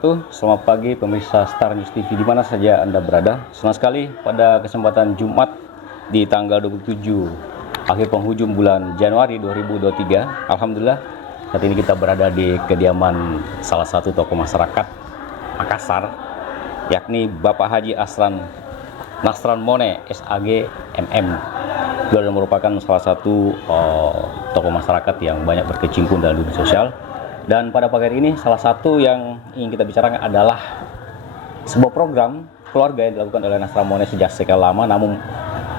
wabarakatuh. Selamat pagi pemirsa Star News TV di mana saja Anda berada. Senang sekali pada kesempatan Jumat di tanggal 27 akhir penghujung bulan Januari 2023. Alhamdulillah saat ini kita berada di kediaman salah satu tokoh masyarakat Makassar, yakni Bapak Haji Asran Nasran Mone SAG MM. Beliau merupakan salah satu tokoh masyarakat yang banyak berkecimpung dalam dunia sosial. Dan pada pagi hari ini salah satu yang ingin kita bicarakan adalah sebuah program keluarga yang dilakukan oleh Nasran Mone sejak sekian lama, namun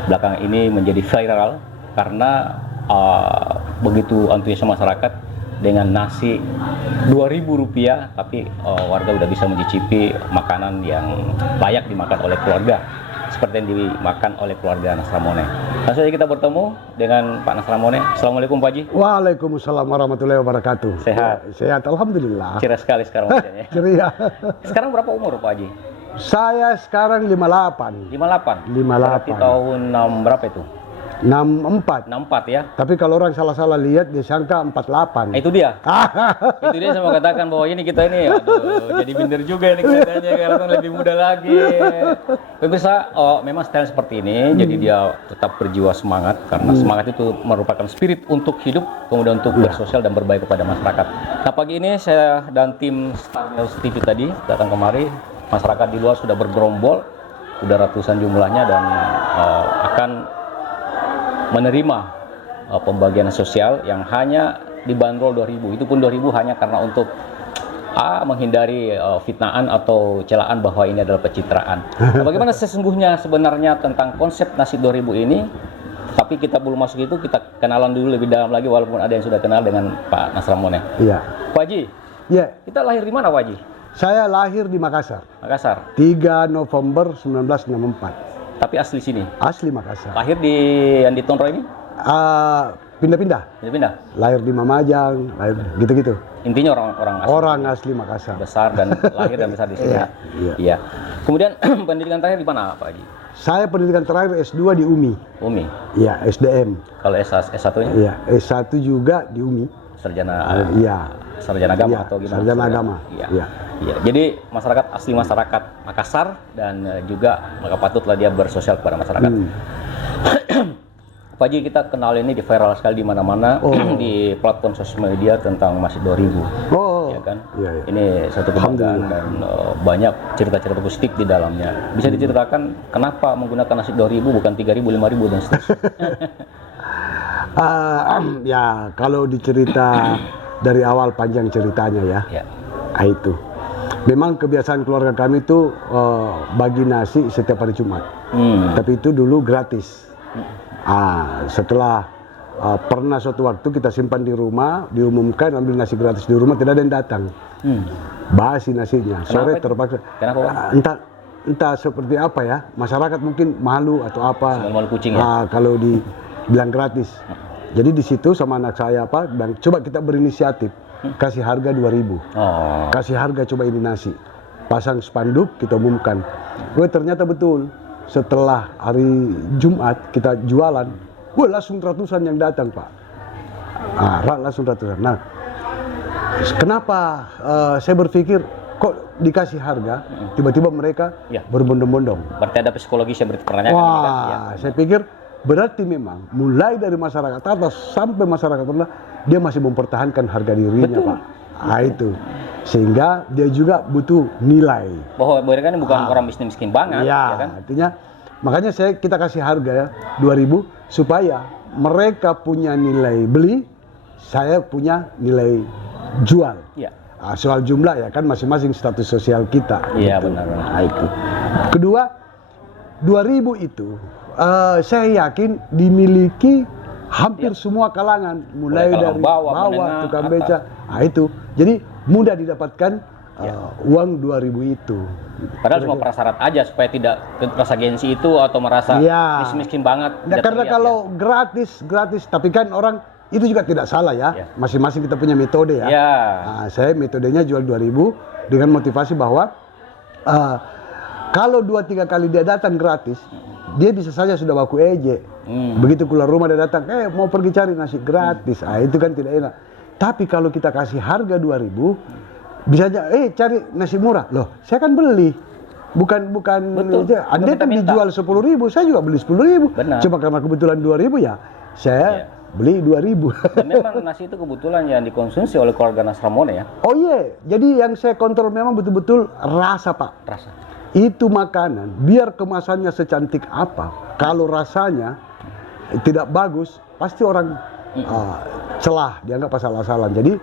belakangan ini menjadi viral karena begitu antusias masyarakat dengan nasi Rp2.000, tapi warga udah bisa mencicipi makanan yang layak dimakan oleh keluarga, seperti yang dimakan oleh keluarga Nasran Mone. Langsung saja kita bertemu dengan Pak Nasran Mone. Assalamualaikum Pak Haji. Waalaikumsalam warahmatullahi wabarakatuh. Sehat? Sehat, alhamdulillah. Ceria sekali sekarang wajahnya. Ceria. Sekarang berapa umur Pak Haji? Saya sekarang 58. 58? 58. Berarti tahun 6 berapa itu? 64. 64 ya? Tapi kalau orang salah-salah lihat dia sangka 48. Itu dia. Itu dia saya mau katakan bahwa ini kita ini aduh, jadi minder juga ini kelihatannya karena lebih muda lagi. Pemirsa, memang style seperti ini, jadi dia tetap berjiwa semangat karena semangat itu merupakan spirit untuk hidup, kemudian untuk bersosial dan berbaik kepada masyarakat. Nah, pagi ini saya dan tim Star News TV tadi datang kemari, masyarakat di luar sudah bergerombol, sudah ratusan jumlahnya dan akan menerima pembagian sosial yang hanya dibanderol 2.000. Itu pun 2.000 hanya karena untuk menghindari fitnaan atau celaan bahwa ini adalah pencitraan. Nah, bagaimana sesungguhnya sebenarnya tentang konsep nasi 2.000 ini? Tapi kita belum masuk itu, kita kenalan dulu lebih dalam lagi walaupun ada yang sudah kenal dengan Pak Nasran Mone. Iya. Pak Haji, Iya. kita lahir di mana Pak Haji? Saya lahir di Makassar. Makassar. 3 November 1964. Tapi asli sini. Asli Makassar. Lahir di Andi Tonro ini? Pindah-pindah. Pindah-pindah. Lahir di Mamajang, lahir gitu-gitu. Intinya orang-orang asli. Orang asli Makassar. Besar dan lahir dan besar di sini. Iya, iya. Iya. Kemudian pendidikan terakhir di mana Pak Haji? Saya pendidikan terakhir S2 di UMI. UMI. Iya, SDM. Kalau S1-nya? Iya, S1 juga di UMI. Sarjana. Iya. Sarjana agama Iya, atau gimana? sarjana agama. Iya. Iya. Iya. Jadi masyarakat asli masyarakat Makassar dan juga maka patutlah dia bersosial kepada masyarakat. Pak Haji, kita kenal ini di viral sekali di mana-mana di platform sosial media tentang nasi 2.000. Ya kan? Iya, iya. Ini satu kebanggaan dan banyak cerita-cerita positif di dalamnya. Bisa diceritakan kenapa menggunakan nasi 2.000 bukan 3.000, 5.000 dan seterusnya? Ya, kalau dicerita dari awal panjang ceritanya ya. Ya. Itu. Memang kebiasaan keluarga kami itu bagi nasi setiap hari Jumat. Tapi itu dulu gratis. Setelah pernah suatu waktu kita simpan di rumah, diumumkan ambil nasi gratis di rumah, tidak ada yang datang. Basi nasinya. Sore terpaksa. Kenapa? Entah seperti apa ya. Masyarakat mungkin malu atau apa. Malu kucing ya? Kalau dibilang gratis. Jadi di situ sama anak saya bilang, coba kita berinisiatif. Kasih harga 2.000. Kasih harga coba ini nasi. Pasang spanduk, kita umumkan. Ternyata betul. Setelah hari Jumat kita jualan, langsung ratusan yang datang Pak. Langsung ratusan. Nah, kenapa saya berpikir kok dikasih harga, tiba-tiba mereka berbondong-bondong. Berarti ada psikologis yang bertanya. Saya pikir berarti memang mulai dari masyarakat atas sampai masyarakat rendah dia masih mempertahankan harga dirinya. Betul. Pak. Itu sehingga dia juga butuh nilai Bahwa mereka ini bukan orang miskin banget, ya kan? Artinya makanya kita kasih harga ya 2.000 supaya mereka punya nilai beli, saya punya nilai jual. Iya. Soal jumlah ya kan masing-masing status sosial kita. Iya, gitu. benar. Itu. Kedua, 2.000 itu saya yakin dimiliki hampir semua kalangan, mulai dari bawah, tukang beca. Itu. Jadi mudah didapatkan uang 2.000 itu. Padahal cuma prasyarat aja supaya tidak rasa gengsi itu atau merasa miskin banget. Karena kalau gratis, tapi kan orang itu juga tidak salah ya. Masing-masing kita punya metode ya. Saya metodenya jual 2.000 dengan motivasi bahwa kalau 2-3 kali dia datang gratis, dia bisa saja sudah baku ejek. Begitu keluar rumah dia datang, mau pergi cari nasi gratis. Itu kan tidak enak. Tapi kalau kita kasih harga 2.000, Bisa aja, cari nasi murah. Loh, saya kan beli. Bukan Betul. aja. Anda kan Minta-minta. dijual 10.000, saya juga beli 10.000. Benar. Cuma karena kebetulan 2.000 ya, saya beli 2.000. Dan memang nasi itu kebetulan yang dikonsumsi oleh keluarga Nasramone ya. Oh iya, jadi yang saya kontrol memang betul-betul rasa, Pak. Rasa. Itu makanan, biar kemasannya secantik apa, kalau rasanya tidak bagus, pasti orang celah, dianggap asal-asalan. Jadi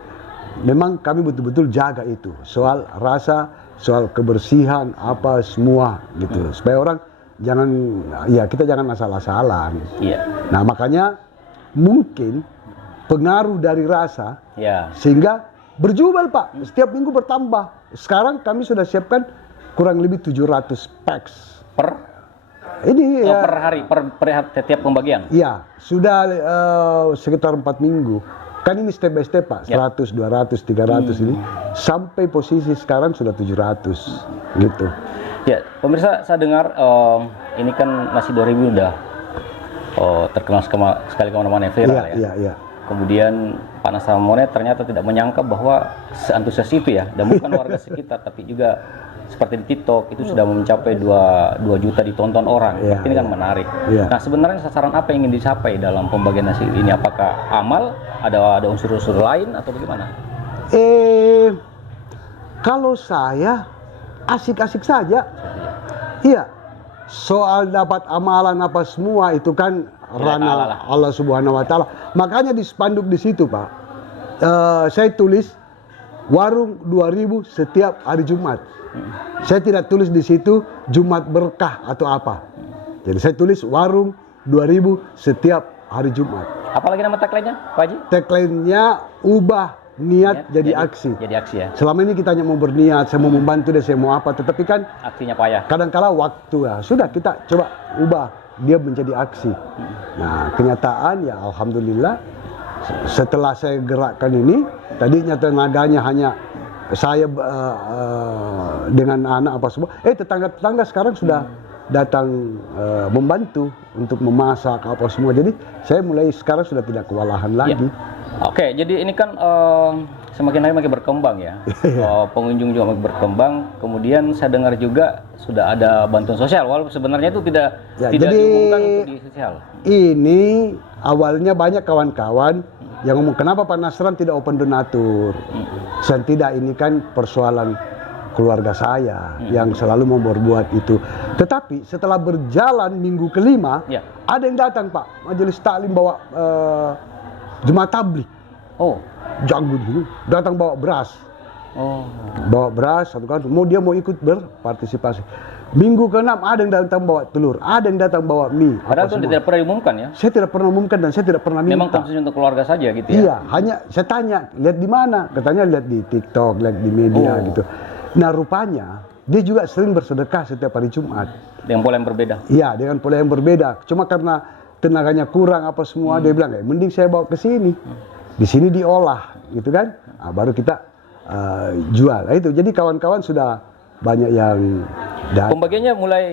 memang kami betul-betul jaga itu, soal rasa, soal kebersihan, apa semua gitu, supaya orang kita jangan asal-asalan. Iya. Nah makanya mungkin pengaruh dari rasa, Ya. sehingga berjubel Pak, setiap minggu bertambah. Sekarang kami sudah siapkan kurang lebih 700 packs. Ini ya. Per hari, per setiap pembagian. Iya, sudah sekitar 4 minggu. Kan ini step by step Pak, 100, 200, 300 ini. Sampai posisi sekarang sudah 700 gitu. Ya, pemirsa, saya dengar ini kan nasi 2000 udah terkenal sekali kemana-mana, viral ya. Iya. Kemudian Pak Nasramone ternyata tidak menyangka bahwa seantusias itu ya, dan bukan warga sekitar, tapi juga seperti di TikTok itu sudah mencapai 2 juta ditonton orang. Iya, Ini kan menarik. Iya. Nah, sebenarnya sasaran apa yang ingin dicapai dalam pembagian nasi ini? Apakah amal, ada unsur-unsur lain atau bagaimana? Kalau saya asik-asik saja. Iya. Soal dapat amalan apa semua itu kan ranah Allah Subhanahu wa taala. Makanya di spanduk di situ, Pak. Saya tulis warung 2000 setiap hari Jumat. Saya tidak tulis di situ Jumat berkah atau apa. Jadi saya tulis warung 2000 setiap hari Jumat. Apalagi nama tagline-nya, Pak Haji? Tagline-nya ubah niat jadi aksi. Jadi aksi ya. Selama ini kita hanya mau berniat, saya mau membantu dan saya mau apa, tetapi kan Aksinya payah. kadang-kala waktu ya sudah kita coba ubah dia menjadi aksi. Nah kenyataan ya alhamdulillah setelah saya gerakkan ini, tadinya tenaganya hanya saya dengan anak apa semua, tetangga-tetangga sekarang sudah datang membantu untuk memasak apa semua. Jadi saya mulai sekarang sudah tidak kewalahan lagi. Oke, jadi ini kan semakin hari makin berkembang ya. Pengunjung juga makin berkembang. Kemudian saya dengar juga sudah ada bantuan sosial, walaupun sebenarnya itu tidak jadi, diumumkan untuk di sosial. Ini awalnya banyak kawan-kawan yang ngomong kenapa Pak Nasran tidak open donatur. Dan tidak, ini kan persoalan keluarga saya yang selalu mau berbuat itu. Tetapi setelah berjalan minggu kelima, ada yang datang Pak, majelis taklim bawa jemaat tabligh. Oh, Janggut dulu, datang bawa beras. Bawa beras satu kan, dia mau ikut berpartisipasi. Minggu ke-6 ada yang datang bawa telur, ada yang datang bawa mie. Padahal itu tidak pernah diumumkan ya? Saya tidak pernah umumkan dan saya tidak pernah minta. Memang khusus untuk keluarga saja gitu ya? Iya, hanya saya tanya, lihat di mana? Katanya lihat di TikTok, lihat di media gitu. Nah rupanya dia juga sering bersedekah setiap hari Jumat. Dengan pola yang berbeda? Iya, dengan pola yang berbeda. Cuma karena tenaganya kurang apa semua, dia bilang, mending saya bawa ke sini. Di sini diolah, gitu kan? Nah, baru kita jual. Nah, itu. Jadi kawan-kawan sudah banyak yang Pembagiannya mulai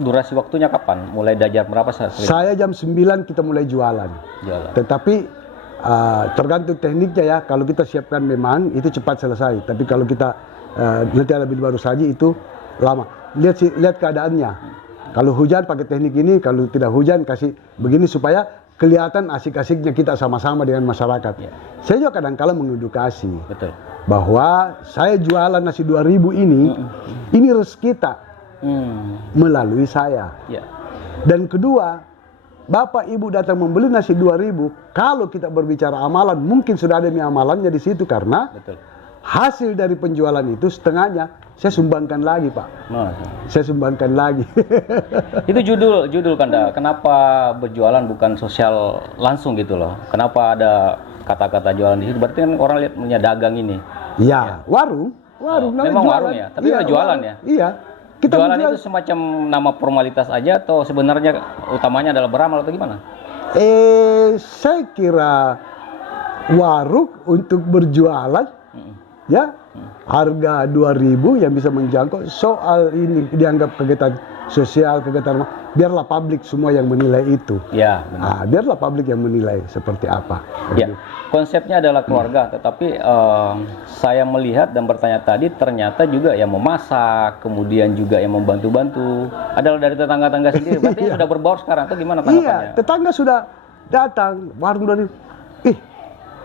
durasi waktunya kapan? Mulai dari jam berapa? Saya jam 9 kita mulai jualan. Tetapi tergantung tekniknya ya. Kalau kita siapkan memang itu cepat selesai. Tapi kalau kita nanti ada lebih baru saja itu lama. Lihat keadaannya. Kalau hujan pakai teknik ini, kalau tidak hujan kasih begini supaya kelihatan asik-asiknya kita sama-sama dengan masyarakat. Saya juga kadang-kala mengedukasi. Betul. Bahwa saya jualan nasi 2000 ini rezeki kita melalui saya. Dan kedua, Bapak Ibu datang membeli nasi 2000, kalau kita berbicara amalan, mungkin sudah ada amalannya di situ karena hasil dari penjualan itu setengahnya saya sumbangkan lagi Pak. Saya sumbangkan lagi. Itu judul Kanda, kenapa berjualan bukan sosial langsung gitu loh? Kenapa ada kata-kata jualan di situ? Berarti kan orang lihat punya dagang ini. Iya, warung. Memang warung ya, tapi kita jualan ya. Iya. Kita jualan itu semacam nama formalitas aja atau sebenarnya utamanya adalah beramal atau gimana? Saya kira warung untuk berjualan ya harga 2000 yang bisa menjangkau. Soal ini dianggap kegiatan sosial, kegiatan biarlah publik semua yang menilai itu. Ya, benar. Biarlah publik yang menilai seperti apa. Ya, konsepnya adalah keluarga, tetapi saya melihat dan bertanya tadi ternyata juga yang memasak, kemudian juga yang membantu-bantu adalah dari tetangga-tetangga sendiri. Berarti sudah berbaur sekarang atau gimana tanggapannya? Iya, tetangga sudah datang, warung dari,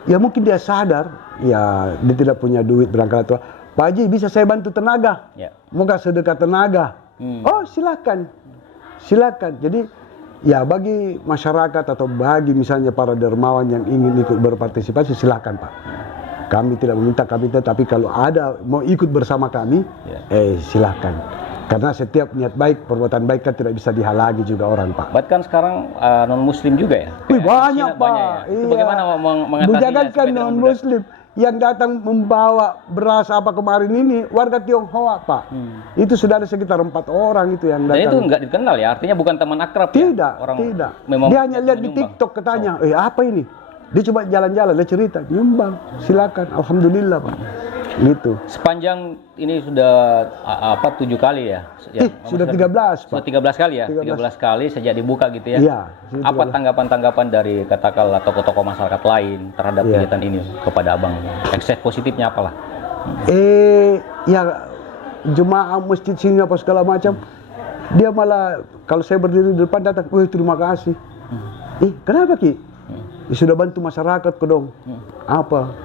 ya mungkin dia sadar, ya dia tidak punya duit berangkat tua. Pak Haji, bisa saya bantu tenaga? Ya. Moga sedekah tenaga. Oh, silakan. Silakan. Jadi ya bagi masyarakat atau bagi misalnya para dermawan yang ingin ikut berpartisipasi, silakan Pak. Kami tidak meminta, tapi kalau ada mau ikut bersama kami, silakan. Karena setiap niat baik, perbuatan baik kan tidak bisa dihalangi juga orang Pak. Bahkan sekarang non-muslim juga ya? Banyak Pak. Banyak, ya? Itu bagaimana mengatasinya? Jangankan non-muslim yang datang membawa beras apa kemarin ini warga Tionghoa Pak. Itu sudah ada sekitar 4 orang itu yang datang. Dan itu nggak dikenal ya? Artinya bukan teman akrab tidak, ya? Tidak. Dia hanya lihat di TikTok katanya, apa ini? Dia coba jalan-jalan, dia cerita, nyumbang, silakan, alhamdulillah Pak. Gitu. Sepanjang ini sudah 7 kali ya? Sudah 13 Pak. Sudah 13 kali ya? 13 kali sejak dibuka gitu ya? Iya. Apa tanggapan-tanggapan dari katakanlah tokoh-tokoh masyarakat lain terhadap kegiatan ini kepada Abang? Ekses positifnya apalah? Ya jemaah masjid sini apa segala macam, dia malah kalau saya berdiri di depan datang, terima kasih. Kenapa Ki? Sudah bantu masyarakat kok dong. Apa?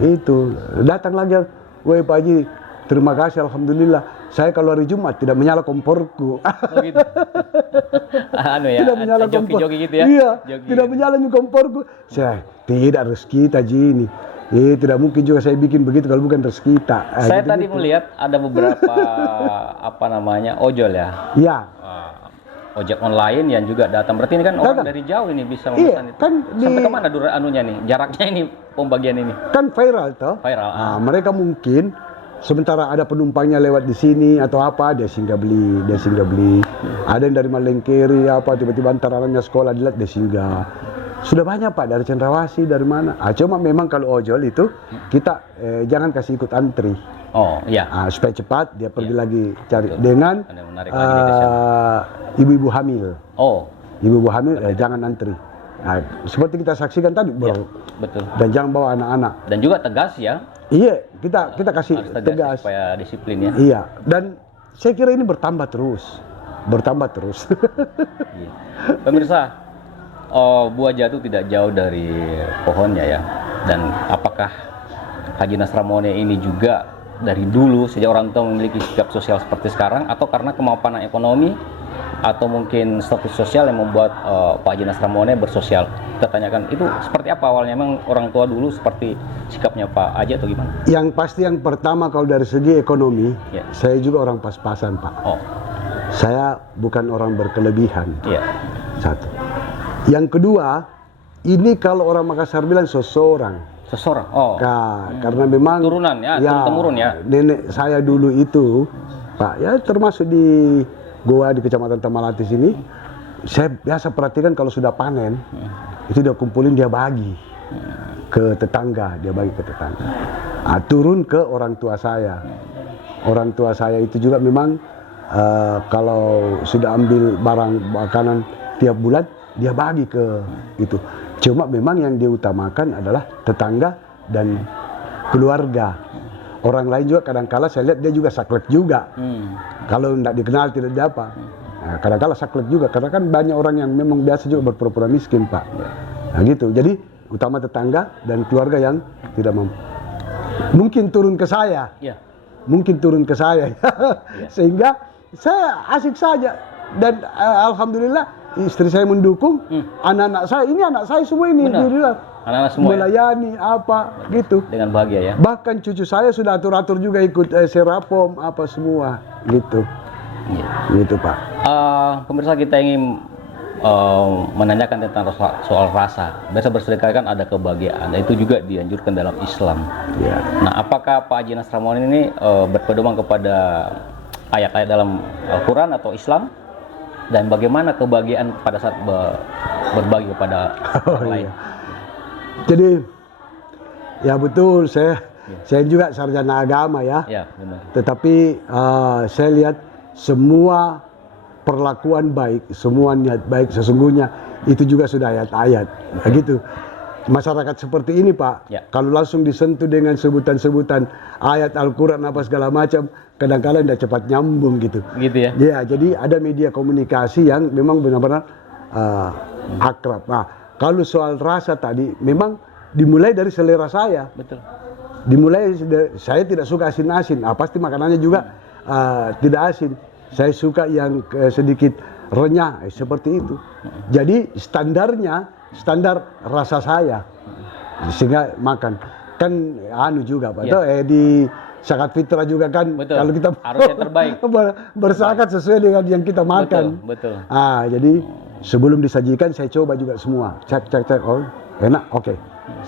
Itu datang lagi, Pak Haji, terima kasih, alhamdulillah. Saya kalau hari Jumat tidak menyala komporku. Oh gitu. Tidak menyala kompor. Joki gitu ya? Iya, tidak menyala komporku. Saya tidak rezeki taji ini. Tidak mungkin juga saya bikin begitu kalau bukan rezeki kita. Saya tadi melihat ada beberapa ojol ya. Iya. Ojek online yang juga datang. Berarti ini kan orang dari jauh ini bisa memesan itu. Kan sampai kemana jaraknya ini pembagian ini? Kan viral toh. Viral. Mereka mungkin sementara ada penumpangnya lewat di sini atau apa, dia singgah beli. Ada yang dari Malengkeri apa, tiba-tiba antar anaknya sekolah dilihat dia singgah. Sudah banyak Pak, dari Cendrawasih, dari mana. Cuma memang kalau ojol itu kita jangan kasih ikut antri. Oh iya. Supaya cepat dia pergi lagi cari dengan ibu-ibu hamil. Oh. Ibu-ibu hamil jangan antri. Seperti kita saksikan tadi, Bro. Ya, betul. Dan jangan bawa anak-anak. Dan juga tegas ya. Iya, kita kasih tegas supaya disiplin ya. Iya, dan saya kira ini bertambah terus. Iya. Pemirsa, buah jatuh tidak jauh dari pohonnya ya. Dan apakah Haji Nasramone ini juga dari dulu sejak orang tua memiliki sikap sosial seperti sekarang, atau karena kemapanan ekonomi atau mungkin status sosial yang membuat Pak Haji Nasramone bersosial? Kita tanyakan itu seperti apa awalnya, memang orang tua dulu seperti sikapnya Pak Haji atau gimana? Yang pasti yang pertama kalau dari segi ekonomi, saya juga orang pas-pasan Pak. Saya bukan orang berkelebihan. Satu. Yang kedua, ini kalau orang Makassar bilang seseorang. Karena memang turunan ya, turun-temurun ya. Nenek saya dulu itu Pak, ya termasuk di Goa di Kecamatan Tamalati sini, saya biasa perhatikan kalau sudah panen, itu dia kumpulin, dia bagi ke tetangga, turun ke orang tua saya. Orang tua saya itu juga memang kalau sudah ambil barang makanan tiap bulan, dia bagi ke itu. Cuma memang yang diutamakan adalah tetangga dan keluarga. Orang lain juga kadang-kala saya lihat dia juga saklek juga. Kalau tidak dikenal tidak ada apa. Kadang-kala saklek juga, karena kan banyak orang yang memang biasa juga berpura-pura miskin Pak. Gitu. Jadi utama tetangga dan keluarga yang tidak mampu. Mungkin turun ke saya. Sehingga saya asik saja. Dan alhamdulillah istri saya mendukung, anak-anak saya, ini anak saya semua ini, anak-anak semua melayani apa gitu. Dengan bahagia ya. Bahkan cucu saya sudah atur-atur juga ikut Serapom apa semua gitu. Gitu Pak. Pemirsa, kita ingin menanyakan tentang soal rasa. Biasa bersedekah kan ada kebahagiaan, itu juga dianjurkan dalam Islam. Nah, apakah Pak Haji Nasramone ini berpedoman kepada ayat-ayat dalam Al-Quran atau Islam? Dan bagaimana kebahagiaan pada saat berbagi kepada orang lain? Jadi ya betul, saya juga sarjana agama ya. Benar. Tetapi saya lihat semua perlakuan baik, semua niat baik sesungguhnya itu juga sudah ayat-ayat. Begitu. Masyarakat seperti ini Pak, kalau langsung disentuh dengan sebutan-sebutan ayat Al-Quran apa segala macam, kadang-kadang tidak cepat nyambung gitu. Gitu ya? Ya, jadi ada media komunikasi yang memang benar-benar akrab. Nah, kalau soal rasa tadi, memang dimulai dari selera saya. Betul. Dimulai, saya tidak suka asin-asin. Pasti makanannya juga tidak asin. Saya suka yang sedikit renyah, seperti itu. Jadi standar rasa saya, sehingga makan. Kan juga Pak, di zakat fitrah juga kan. Betul. Kalau kita harus yang terbaik. Berzakat sesuai dengan yang kita makan. Betul. Jadi sebelum disajikan saya coba juga semua. Cek, oh enak, oke.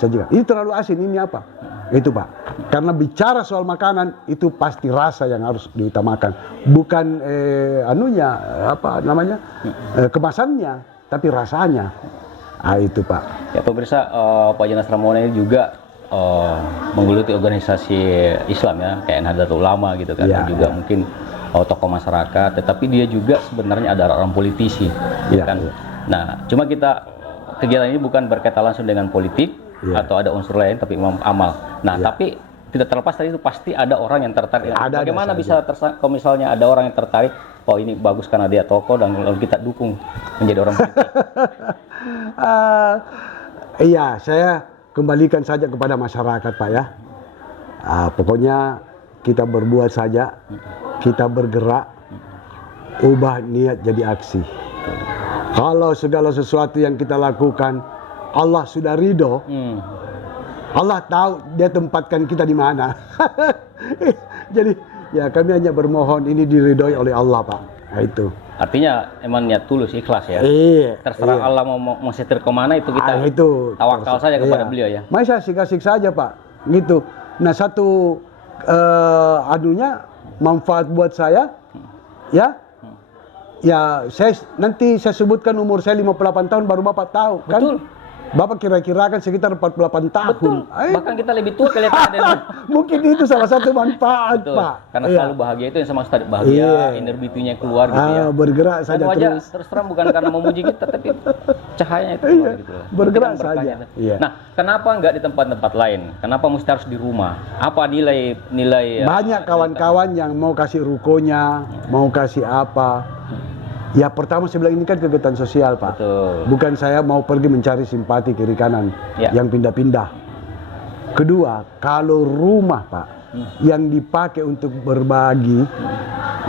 Sajikan. Ini terlalu asin, ini apa? Itu Pak. Karena bicara soal makanan itu pasti rasa yang harus diutamakan, bukan kemasannya, tapi rasanya. Itu Pak. Ya pemirsa, Pak Jonas Ramona ini juga menggeluti organisasi Islam ya, kayak Nahdlatul Ulama gitu kan, juga mungkin tokoh masyarakat, tetapi dia juga sebenarnya adalah orang politisi, kan. Nah, cuma kegiatan ini bukan berkaitan langsung dengan politik atau ada unsur lain, tapi memang amal. Nah, tapi tidak terlepas dari itu pasti ada orang yang tertarik. Bagaimana bisa kalau misalnya ada orang yang tertarik, oh ini bagus karena dia tokoh dan lalu kita dukung menjadi orang politik. Iya, saya kembalikan saja kepada masyarakat Pak ya. Pokoknya kita berbuat saja, kita bergerak, ubah niat jadi aksi. Kalau segala sesuatu yang kita lakukan Allah sudah ridho, Allah tahu dia tempatkan kita di mana. Jadi ya kami hanya bermohon ini diridhoi oleh Allah Pak. Nah, itu. Artinya emang niat tulus, ikhlas ya. Terserah Allah mau setir kemana itu kita tawakal saja kepada beliau ya. Masa asik-asik saja Pak, gitu. Nah satu manfaat buat saya, ya nanti saya sebutkan umur saya 58 tahun baru Bapak tahu kan. Betul. Bapak kira-kira kan sekitar 48 tahun. Betul. Bahkan kita lebih tua kelihatan. Mungkin itu salah satu manfaat, betul, Pak. Karena selalu bahagia itu yang sama tadi bahagia, energi-nya keluar gitu ya. Bergerak saja terus. Terus terang bukan karena memuji kita, tapi cahayanya itu keluar gitu. Bergerak saja. Nah, kenapa nggak di tempat-tempat lain? Kenapa mesti harus di rumah? Apa nilai? Banyak kawan-kawan yang mau kasih rukonya, mau kasih apa. Ya pertama saya bilang ini kan kegiatan sosial Pak. Betul. Bukan saya mau pergi mencari simpati kiri kanan yang pindah-pindah. Kedua, kalau rumah Pak yang dipakai untuk berbagi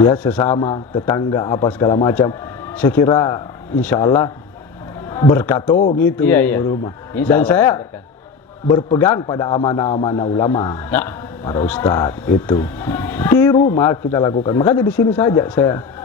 ya sesama tetangga apa segala macam, saya kira insya Allah berkato gitu rumah. Dan saya berpegang pada amanah-amanah ulama, para ustadz itu. Di rumah kita lakukan. Makanya di sini saja saya.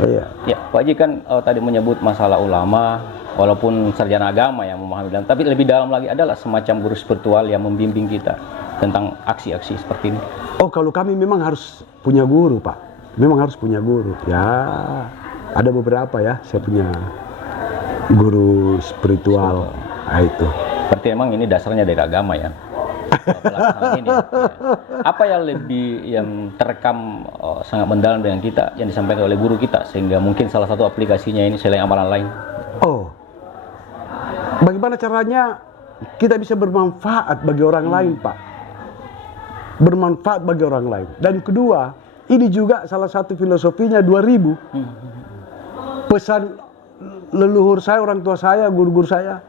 Ya, Pak Haji kan tadi menyebut masalah ulama, walaupun sarjana agama yang memahami dalam, tapi lebih dalam lagi adalah semacam guru spiritual yang membimbing kita tentang aksi-aksi seperti ini. Oh, kalau kami memang harus punya guru, Pak. Memang harus punya guru. Ya, ada beberapa ya, saya punya guru spiritual. Nah, itu. Berarti emang ini dasarnya dari agama ya. Ini, ya. Apa yang terekam sangat mendalam dengan kita yang disampaikan oleh guru kita sehingga mungkin salah satu aplikasinya ini selain amalan lain. Oh, bagaimana caranya kita bisa bermanfaat bagi orang lain Pak, bermanfaat bagi orang lain. Dan kedua, ini juga salah satu filosofinya 2000 pesan leluhur saya, orang tua saya, guru-guru saya,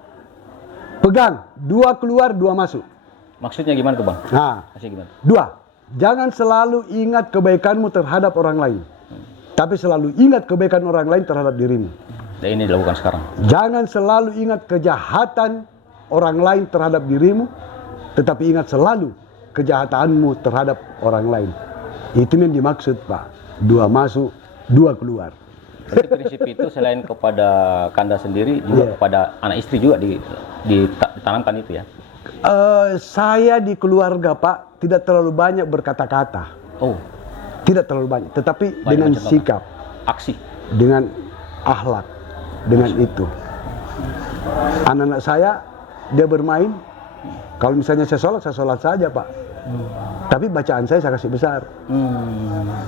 pegang 2 keluar 2 masuk. Maksudnya gimana tuh Bang? Nah, 2. Jangan selalu ingat kebaikanmu terhadap orang lain, tapi selalu ingat kebaikan orang lain terhadap dirimu. Dan ini dilakukan sekarang. Jangan selalu ingat kejahatan orang lain terhadap dirimu, tetapi ingat selalu kejahatanmu terhadap orang lain. Itu yang dimaksud Pak. 2 masuk, 2 keluar. Jadi prinsip itu selain kepada Kanda sendiri, juga kepada anak istri juga ditanamkan itu ya? Saya di keluarga Pak tidak terlalu banyak berkata-kata. Oh, tidak terlalu banyak, tetapi dengan sikap, aksi, dengan akhlak, dengan itu. Anak-anak saya dia bermain. Kalau misalnya saya sholat saja Pak. Tapi bacaan saya kasih besar.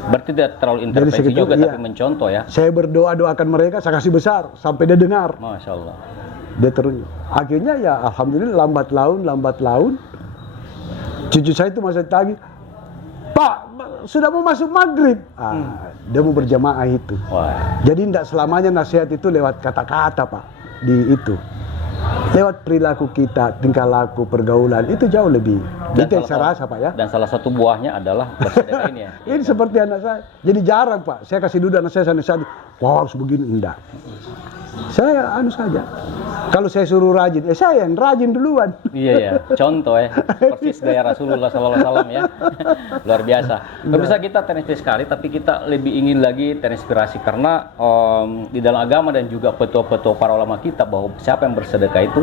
Berarti tidak terlalu intervensi sekitar, juga, iya. tapi mencontoh ya. Saya berdoa-doakan mereka, saya kasih besar sampai dia dengar. Masya Allah. Dia terus. Akhirnya ya alhamdulillah lambat laun. Cucu saya itu masih tagih, Pak, sudah mau masuk maghrib. Dia mau berjamaah itu. Wah. Jadi tidak selamanya nasihat itu lewat kata-kata, Pak. Di itu. Lewat perilaku kita, tingkah laku, pergaulan, itu jauh lebih. Itu yang saya rasa, Pak ya. Dan salah satu buahnya adalah bersedekah ini ya. Ini seperti anak saya. Jadi jarang, Pak. Saya kasih duduk anak saya nasihat, wah harus begini. Enggak. Saya anu saja. Kalau saya suruh rajin, saya yang rajin duluan. Iya ya, contoh ya, persis gaya Rasulullah SAW ya, luar biasa. Pemirsa, kita terinspirasi sekali, tapi kita lebih ingin lagi terinspirasi karena di dalam agama dan juga petua-petua para ulama kita bahwa siapa yang bersedekah itu,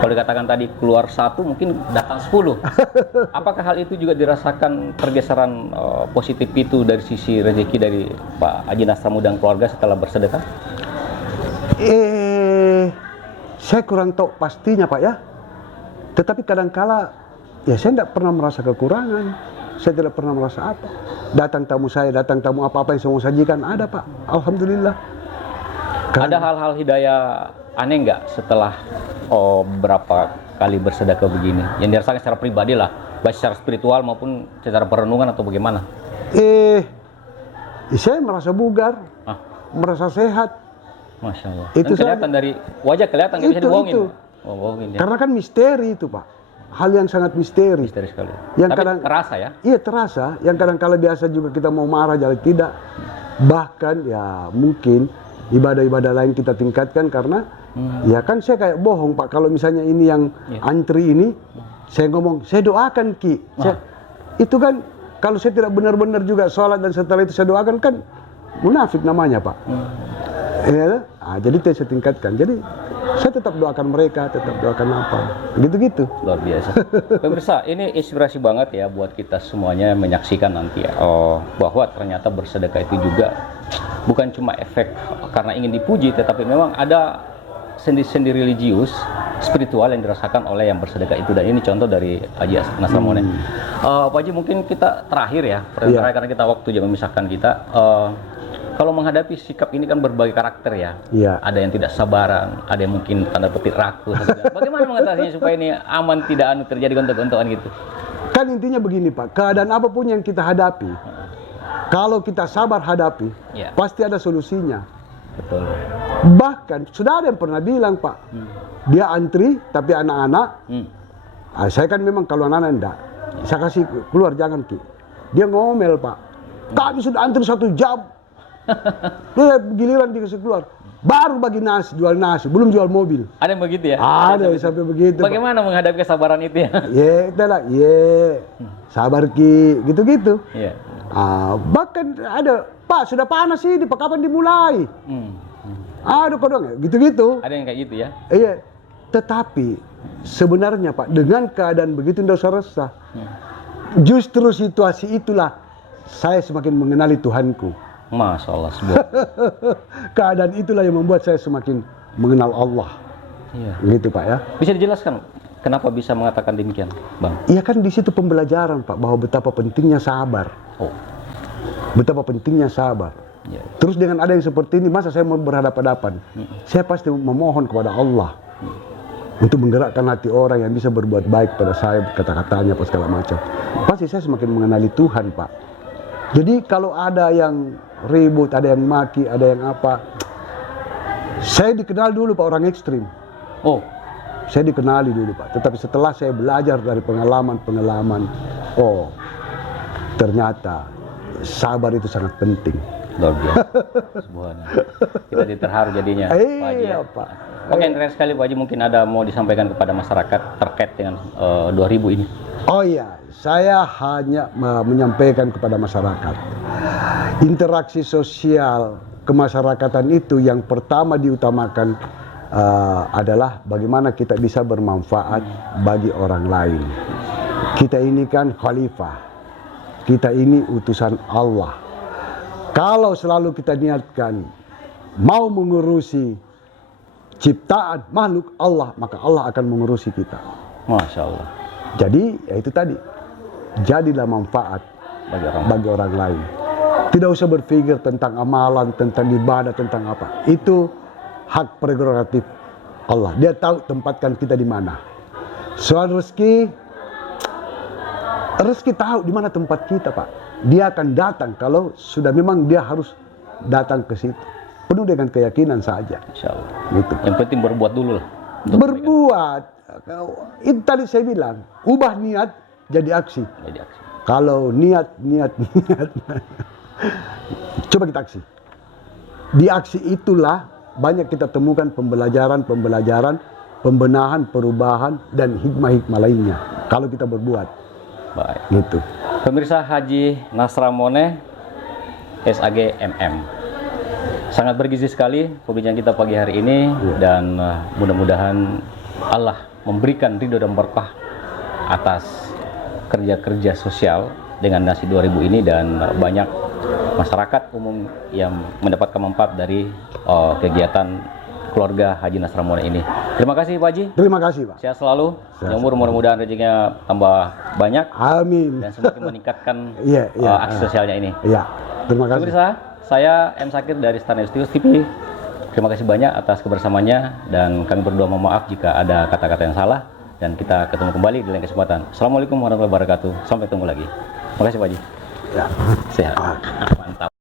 kalau dikatakan tadi keluar 1 mungkin datang 10. Apakah hal itu juga dirasakan pergeseran positif itu dari sisi rezeki dari Pak Haji Nasramu dan keluarga setelah bersedekah? Saya kurang tahu pastinya, Pak ya. Tetapi kadangkala ya saya tidak pernah merasa kekurangan. Saya tidak pernah merasa apa. Datang tamu saya, datang tamu apa-apa yang saya mau sajikan ada, Pak. Alhamdulillah. Ada hal-hal hidayah aneh nggak setelah berapa kali bersedekah begini? Yang dirasakan secara pribadi lah, baik secara spiritual maupun secara perenungan atau bagaimana? Saya merasa bugar, merasa sehat. Masya Allah. Itu kelihatan dari wajah, kelihatan nggak bisa dibohongin. Oh, bohongin ya. Karena kan misteri itu, Pak. Hal yang sangat misteri. Misteri sekali. Yang tapi kadang terasa ya? Iya terasa. Yang kadang-kala biasa juga kita mau marah jadi tidak. Bahkan ya mungkin ibadah-ibadah lain kita tingkatkan karena ya kan saya kayak bohong, Pak. Kalau misalnya ini yang antri ini, saya ngomong, saya doakan Ki. Itu kan kalau saya tidak benar-benar juga sholat dan setelah itu saya doakan kan munafik namanya, Pak. Ya, jadi saya tingkatkan. Jadi saya tetap doakan mereka, tetap doakan apa, gitu-gitu. Luar biasa. Pemirsa, ini inspirasi banget ya buat kita semuanya menyaksikan nanti ya, bahwa ternyata bersedekah itu juga bukan cuma efek karena ingin dipuji, tetapi memang ada sendi-sendi religius, spiritual yang dirasakan oleh yang bersedekah itu. Dan ini contoh dari Haji Nasramu. Pak Haji, mungkin kita terakhir ya, karena kita waktu juga memisahkan kita. Kalau menghadapi sikap ini kan berbagai karakter ya. Ada yang tidak sabaran, ada yang mungkin tanda petik rakus. Bagaimana mengatasinya supaya ini aman, tidak terjadi gontok-gontokan gitu? Kan intinya begini, Pak, keadaan apapun yang kita hadapi, kalau kita sabar hadapi, pasti ada solusinya. Betul. Bahkan sudah ada yang pernah bilang, Pak, dia antri tapi anak-anak, saya kan memang kalau anak-anak enggak, saya kasih keluar jangan Ki. Dia ngomel, Pak, kami sudah antri 1 jam. Dia giliran dikasih keluar, baru bagi nasi, jual nasi, belum jual mobil. Ada yang begitu ya? Ada yang sampai begitu. Bagaimana menghadapi kesabaran itu ya? Itulah, sabar Ki, gitu-gitu. Bahkan ada, Pak sudah panas ini, Pak kapan dimulai? Aduh kodong, gitu-gitu. Ada yang kayak gitu ya? Iya, tetapi sebenarnya Pak, dengan keadaan begitu tidak usah resah. Justru situasi itulah saya semakin mengenali Tuhanku. Masya Allah, sebuah keadaan itulah yang membuat saya semakin mengenal Allah. Gitu Pak ya. Bisa dijelaskan kenapa bisa mengatakan demikian, Bang? Iya kan di situ pembelajaran Pak, bahwa betapa pentingnya sabar. Betapa pentingnya sabar. Terus dengan ada yang seperti ini, masa saya mau berhadapan-hadapan? Saya pasti memohon kepada Allah untuk menggerakkan hati orang yang bisa berbuat baik pada saya, kata-katanya apa segala macam. Pasti saya semakin mengenali Tuhan, Pak. Jadi kalau ada yang ribut, ada yang maki, ada yang apa, saya dikenal dulu Pak orang ekstrim. Saya dikenali dulu Pak. Tetapi setelah saya belajar dari pengalaman, ternyata sabar itu sangat penting. Luar biasa. Sebuahnya. Kita terharu jadinya, Pak Haji. Pak. Oke, terakhir sekali Pak Haji, mungkin ada mau disampaikan kepada masyarakat terkait dengan 2000 ini. Oh iya, saya hanya menyampaikan kepada masyarakat. Interaksi sosial kemasyarakatan itu yang pertama diutamakan adalah bagaimana kita bisa bermanfaat bagi orang lain. Kita ini kan khalifah, kita ini utusan Allah. Kalau selalu kita niatkan mau mengurusi ciptaan makhluk Allah, maka Allah akan mengurusi kita. Masya Allah. Jadi ya itu tadi, jadilah manfaat bagi orang lain. Tidak usah berpikir tentang amalan, tentang ibadah, tentang apa. Itu hak prerogatif Allah. Dia tahu tempatkan kita di mana. Soal rezeki tahu di mana tempat kita, Pak. Dia akan datang kalau sudah memang dia harus datang ke situ. Penuh dengan keyakinan saja. Insya Allah. Gitu. Yang penting berbuat dulu lah. Berbuat. Itu tadi saya bilang, ubah niat jadi aksi. Jadi aksi. Kalau niat. Coba kita aksi. Di aksi itulah banyak kita temukan pembelajaran, pembenahan, perubahan, dan hikmah-hikmah lainnya. Kalau kita berbuat. Baik. Gitu. Pemirsa, Haji Nasramone, SAG MM. Sangat bergizi sekali perbincangan kita pagi hari ini, dan mudah-mudahan Allah memberikan ridho dan berkah atas kerja-kerja sosial dengan nasi 2000 ini, dan banyak masyarakat umum yang mendapatkan manfaat dari kegiatan keluarga Haji Nasramone ini. Terima kasih Pak Haji. Terima kasih, Pak. Sehat selalu. Yang mudah-mudahan rezekinya tambah banyak. Amin. Dan semakin meningkatkan aksi sosialnya ini. Iya. Terima kasih. Pemirsa, saya M. Sakir dari Star News TV. Terima kasih banyak atas kebersamaannya, dan kami berdua mohon maaf jika ada kata-kata yang salah, dan kita ketemu kembali di lain kesempatan. Assalamualaikum warahmatullahi wabarakatuh. Sampai ketemu lagi. Terima kasih Pak Haji. Ya. Sehat. Mantap.